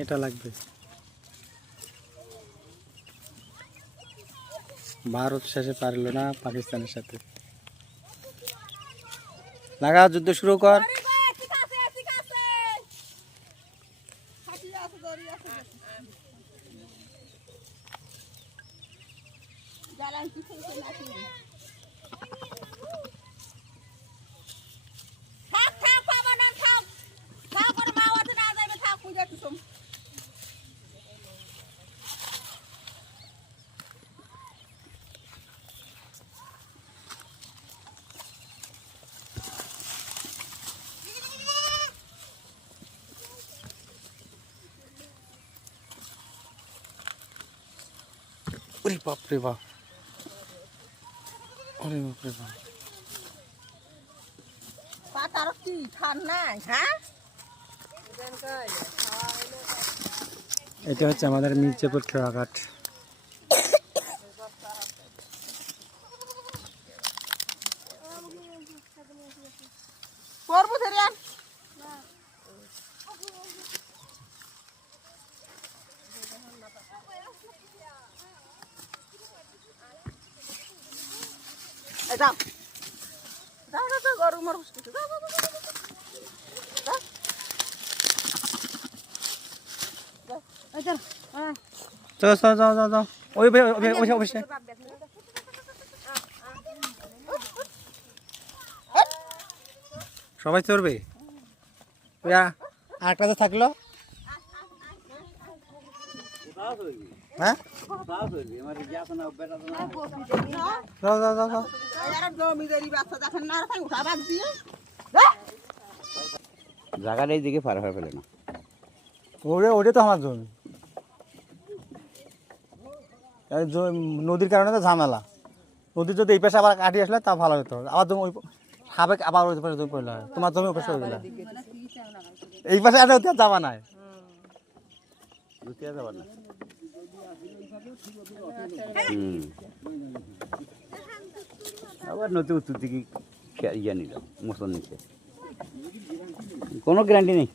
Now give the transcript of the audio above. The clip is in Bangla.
এটা লাগবে। ভারত শেষে পারল না পাকিস্তানের সাথে। লাগা, যুদ্ধ শুরু কর। ওরে বাপ রে বাপ, ওরে বাপ রে বাপ। এটা হচ্ছে আমাদের মির্জাপুর খেয়াঘাট। যাও যাও যাও যাও যাও, ওই অবশ্যই সবাই চড়বে। আরেকটা তো থাকলো। হ্যাঁ, যাও যাও যাও যাও। জায়গাটা এই দিকে পার হয়ে ফেলে না, ওটা তো আমার জমি। নদীর কারণে তো ঝামেলা। নদীর যদি এই পাশে আবার কাটিয়ে আসলে তা ভালো হতো। আবার জমি সাবেক আবার ওই পাশে জমি পড়লে হয়, তোমার জমি ওই পাশে হয়ে গেলে এই পাশে আর যাবা নাই। আবার নদী উত্তর দিকে ইয়ে নিল মোটর নিচ্ছে, কোনো গ্যারান্টি নেই।